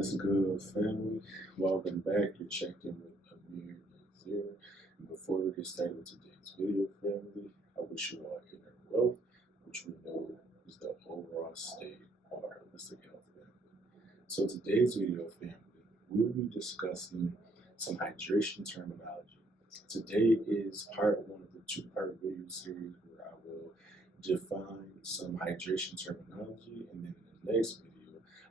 What's good, family? Welcome back. You're checked in with Amir Zero. And before we get started with today's video, family, I wish you all inner wealth, which we know is the overall state of our holistic health, family. So today's video, family, we'll be discussing some hydration terminology. Today is part one of the two-part video series where I will define some hydration terminology, and then in the next video,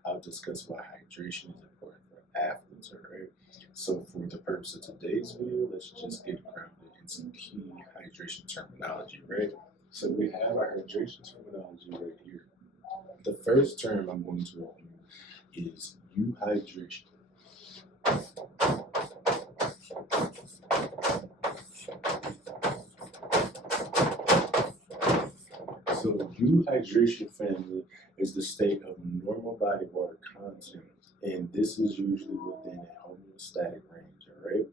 I'll discuss why hydration is important for athletes, alright? So for the purpose of today's video, let's just get grounded in some key hydration terminology, right? So we have our hydration terminology right here. The first term I'm going to review is euhydration. So euhydration, family, is the state of normal body water content, and this is usually within a homeostatic range, all right?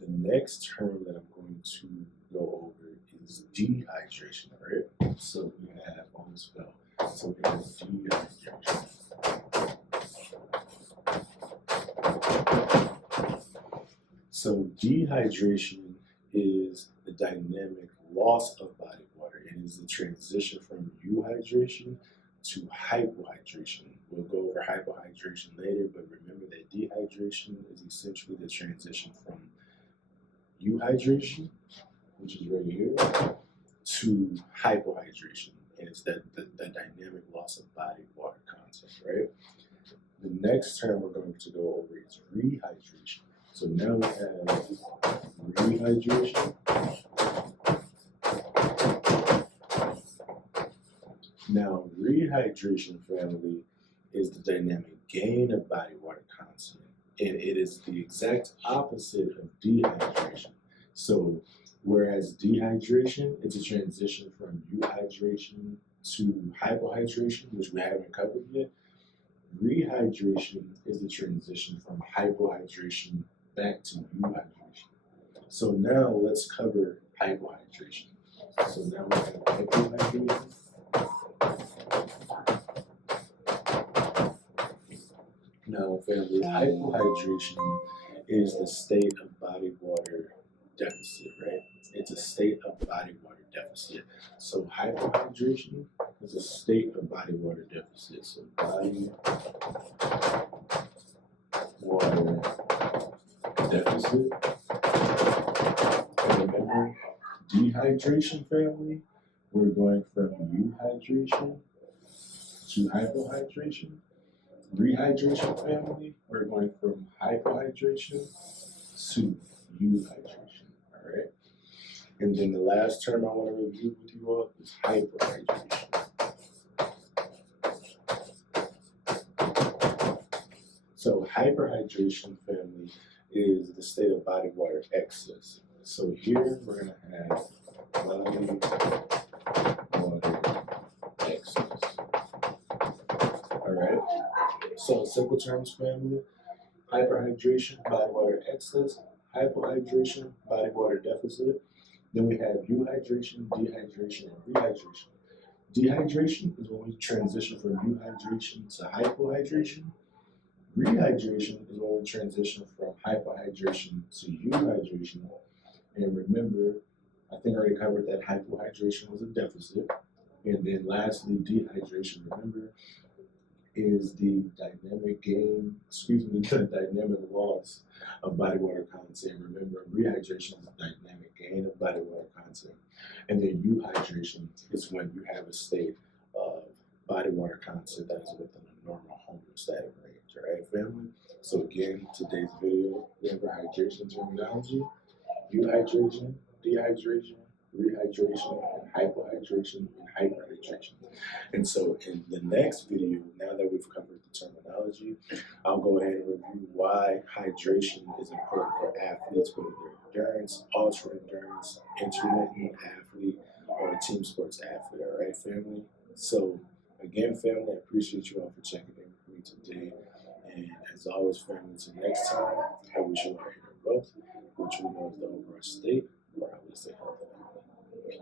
The next term that I'm going to go over is dehydration, all right? So we have on the spell, so we have dehydration. So dehydration is the dynamic loss of body water. It is the transition from euhydration to hypohydration. We'll go over hypohydration later, but remember that dehydration is essentially the transition from euhydration, which is right here, to hypohydration. And it's the dynamic loss of body water content, right? The next term we're going to go over is rehydration. So now we have rehydration. Now, rehydration, family, is the dynamic gain of body water content, and it is the exact opposite of dehydration. So, whereas dehydration is a transition from euhydration to hypohydration, which we haven't covered yet, rehydration is the transition from hypohydration back to euhydration. So now let's cover hypohydration. So now we have hypohydration. Now, family, hypohydration is the state of body water deficit, right? It's a state of body water deficit. So hypohydration is a state of body water deficit. So body water deficit. And remember, dehydration, family, we're going from euhydration to hypohydration. Rehydration, family, we're going from hypohydration to euhydration, all right? And then the last term I want to review with you all is hyperhydration. So hyperhydration, family, is the state of body water excess. So here we're going to have body water excess, all right? So in simple terms, family, hyperhydration, body water excess; hypohydration, body water deficit. Then we have euhydration, dehydration, and rehydration. Dehydration is when we transition from euhydration to hypohydration. Rehydration is when we transition from hypohydration to euhydration. And remember, I think I already covered that hypohydration was a deficit. And then lastly, dehydration, remember, is the dynamic gain, the dynamic loss of body water content. Remember, rehydration is the dynamic gain of body water content. And then euhydration is when you have a state of body water content that is within a normal homeostatic range, all right, family? So again, today's video, we have our hydration terminology: euhydration, dehydration, rehydration, and hypohydration, and hyperhydration. And so in the next video, now that we've covered the terminology, I'll go ahead and review why hydration is important for athletes, whether they're endurance, ultra endurance, intermittent athlete, or a team sports athlete, all right, family? So again, family, I appreciate you all for checking in with me today. And as always, family, until next time, I wish you all inner wealth, which we know is the overall state of our holistic health. Peace.